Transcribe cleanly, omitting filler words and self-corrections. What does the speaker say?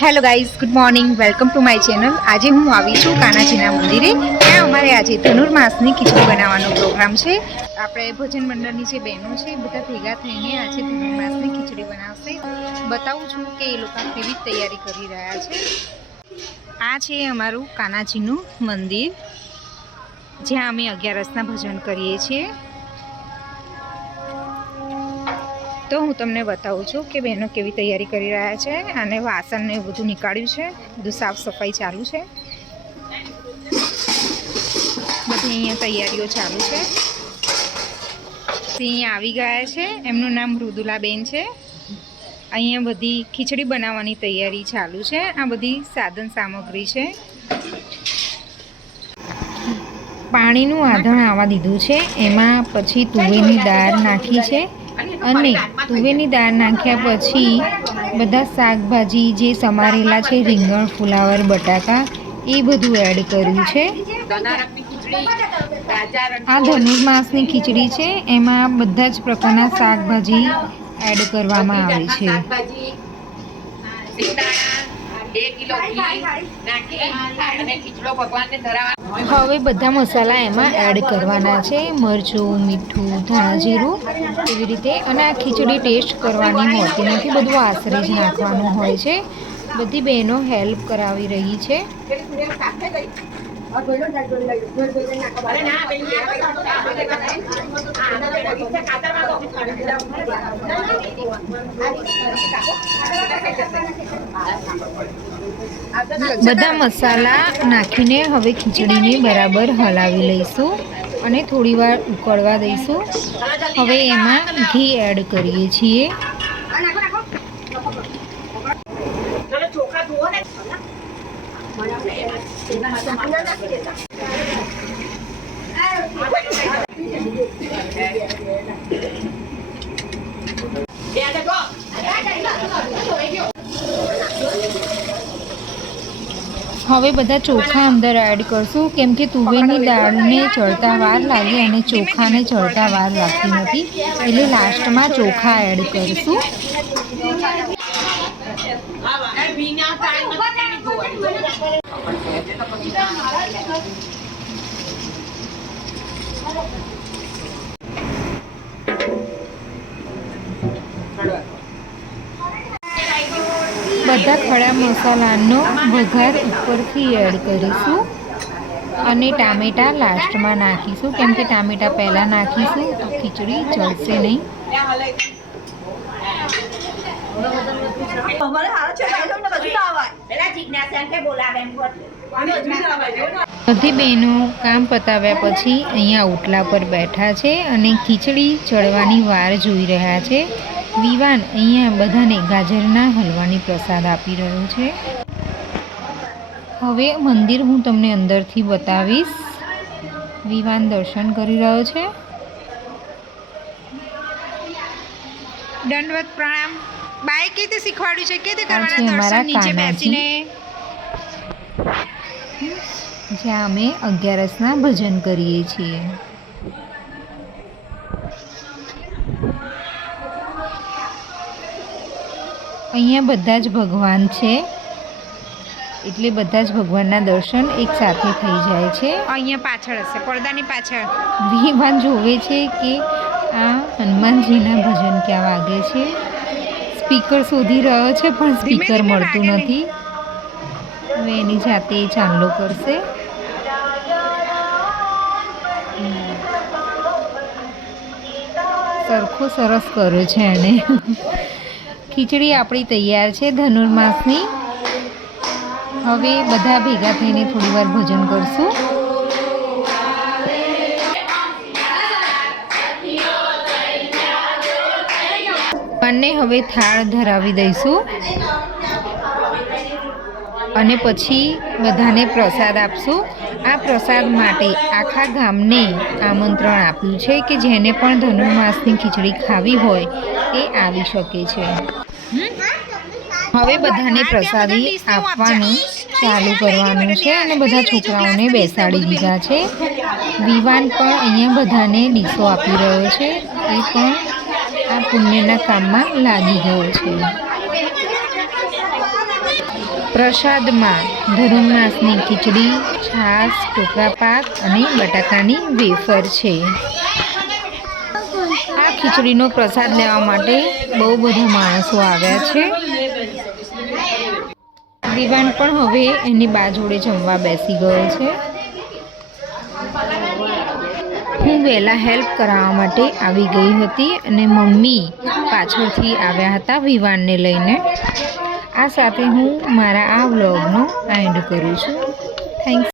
Hello guys, good morning, welcome to my channel. આજે હું આવી છું કાનાજીના મંદિરે। ત્યાં અમારે આજે ધનુર્માસની ખીચડી બનાવવાનો પ્રોગ્રામ છે। આપણે ભજન મંડળની જે બહેનો છે બધા ભેગા થઈને આજે ધનુર્માસની ખીચડી બનાવશે। બતાવું છું કે એ લોકો કેવી તૈયારી કરી રહ્યા છે। આ છે અમારું કાનાજીનું મંદિર, જ્યાં અમે 11 ભજન કરીએ છીએ। तो हूँ तमने बताऊँ छूँ कि बहनों केवी तैयारी करी रहा है। आने वासन ने बधु निकाळ्युं छे, बधु साफ सफाई चालू है, बधी अहींया तैयारीओ चालू है। अहींया आवी गया है, एमनुं नाम मृदुलाबेन छे। अहींया बधी खीचड़ी बनाववानी तैयारी चालू है। आ बधी साधन सामग्री है। पाणीनुं आधण आवा दीधुं छे, एमां पछी तुवेरनी दाळ नाखी छे અને તુવેરની દાળ નાખ્યા પછી બધા શાકભાજી જે સમારેલા છે, રીંગણ, ફુલાવર, બટાકા એ બધું એડ કર્યું છે। આ ધનુર્માસની ખીચડી છે, એમાં બધા જ પ્રકારના શાકભાજી એડ કરવામાં આવે છે। હવે બધા મસાલા એમાં એડ કરવાના છે, મરચું, મીઠું, ધાણા જીરું એવી રીતે। અને આ ખીચડી ટેસ્ટ કરવાની હોતી નથી, બધું આશરે જ નાખવાનું હોય છે। બધી બહેનો હેલ્પ કરાવી રહી છે। બધા મસાલા નાખીને હવે ખીચડીને બરાબર હલાવી લઈશું અને થોડીવાર ઉકળવા દઈશું। હવે એમાં ઘી એડ કરીએ છીએ। હવે બધા ચોખા અંદર એડ કરશું, કેમ કે તુવેરની દાળને ચડતા વાર લાગે અને ચોખાને ચડતા વાર લાગતી નથી, એટલે લાસ્ટમાં ચોખા એડ કરશું। બધા ખડા મસાલાનો વઘાર ઉપરથી એડ કરીશું અને ટામેટા લાસ્ટમાં નાખીશું, કેમ કે ટામેટા પહેલાં નાખીશું તો ખીચડી ચડશે નહીં। બધી બહેનો કામ પતાવ્યા પછી અહીંયા ઓટલા પર બેઠા છે અને ખીચડી ચડવાની વાર જોઈ રહ્યા છે। વિવાન અહીંયા બધાને ગાજરના હલવાની પ્રસાદ આપી રહ્યો છે। હવે મંદિર હું તમને અંદરથી બતાવીશ। વિવાન દર્શન કરી રહ્યો છે। દંડવત પ્રણામ। બાય કેતે શીખવાડ્યું છે, કેતે કરવાના દર્શન નીચે બેસીને, જ્યાં અમે 11 ભજન કરીએ છીએ। અહીંયા બધા જ ભગવાન છે, એટલે બધા જ ભગવાનના દર્શન એક સાથે થઈ જાય છે। અહીંયા પાછળ હશે, પડદાની પાછળ વિવાન જોવે છે કે આ હનુમાનજીના ભજન ક્યાં વાગે છે। સ્પીકર શોધી રહ્યો છે પણ સ્પીકર મળતું નથી। હવે એની જાતે ચાંદલો કરશે। સરખો સરસ કર્યો છે એને। ખીચડી આપણી તૈયાર છે ધનુર્માસની। હવે બધા ભેગા થઈને થોડીવાર ભજન કરશું। અને હવે થાળ ધરાવી દઈશું અને પછી બધાને પ્રસાદ આપશું। આ પ્રસાદ માટે આખા ગામને આમંત્રણ આપ્યું છે કે જેને પણ ધનુર્માસની ખીચડી ખાવી હોય તે આવી શકે છે। હવે બધાને પ્રસાદી આપવાનું ચાલુ કરવાનું છે અને બધા છોકરાઓને બેસાડી દીધા છે। વિવાન પણ અહીંયા બધાને ડીશો આપી રહ્યો છે, એ પણ આ પુણ્યના કામમાં લાગી ગયો છે। પ્રસાદમાં ધનુર્માસની ખીચડી, છાશ, ટોકરા પાક અને બટાકાની વેફર છે. આ ખીચડીનો પ્રસાદ લેવા માટે બહુ બધા માણસો આવ્યા છે. દીવાન પણ હવે એની બા જોડે જમવા બેસી ગયો છે. હું વહેલા હેલ્પ કરાવવા માટે આવી ગઈ હતી અને મમ્મી પાછળથી આવ્યા હતા વિવાનને લઈને. આ સાથે હું મારા આ વ્લોગનો એન્ડ કરું છું. થેન્ક્સ.